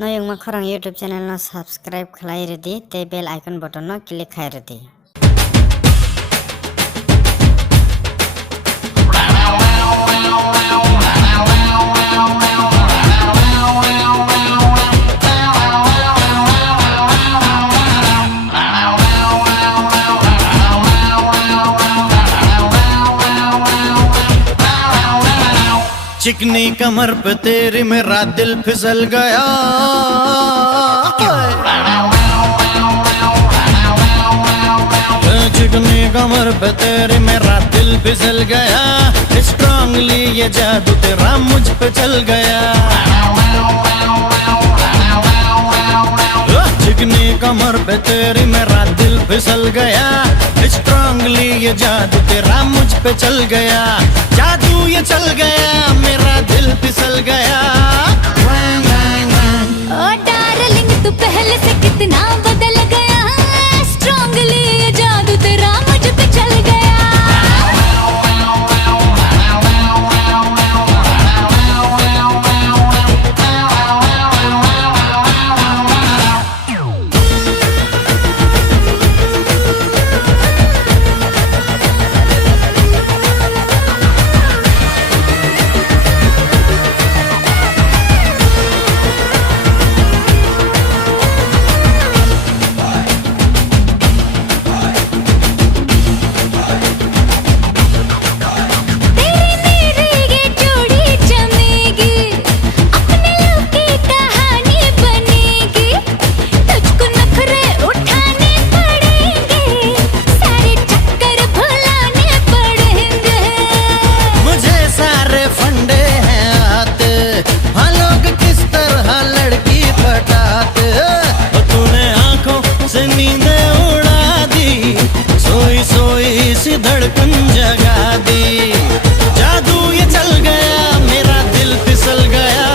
No yung makarang YouTube channel no subscribe khalai redi te bell icon button no click khai redi. चिकनी कमर पे तेरी मेरा दिल फिसल गया। चिकनी कमर पे तेरी मेरा दिल फिसल गया। स्ट्रांगली ये जादू तेरा मुझ पे चल गया। चिकनी कमर पे तेरी मेरा दिल फिसल गया। स्ट्रांगली ये जादू तेरा मुझ पे चल गया। जादू ये चल गया, मेरा दिल फिसल गया। ओ डार्लिंग तू पहले से कितना बदल गया। स्ट्रांगली ये जादू तेरा मुझ पे चल गया। धड़कन जगा दी। जादू ये चल गया, मेरा दिल फिसल गया।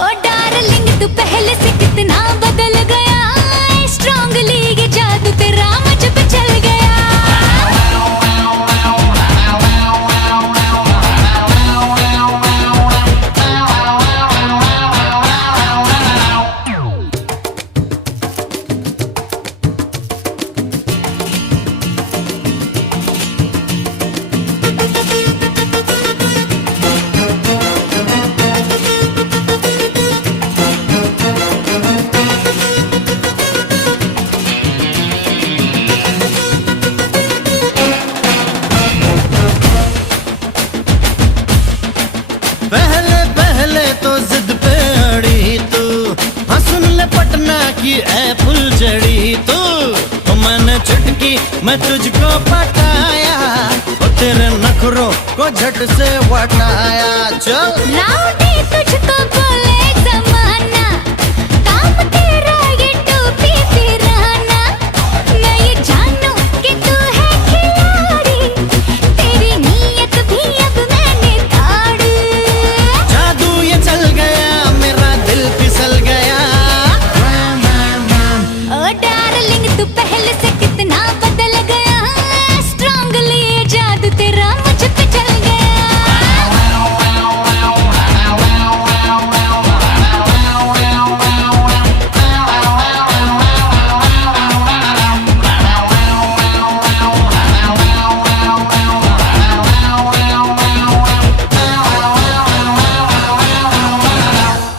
ओ डार्लिंग तू पहले से कितना बदल गया। स्ट्रांगली ये जादू तेरा मुझ पे चल गया। पहले पहले तो जिद पे अड़ी तू। हाँ सुन ले पटना की ऐ फुलझड़ी तू। तो मैंने चुटकी मैं तुझको पटाया। और तेरे नखरों को झट से वटाया। चल राउडी तुझे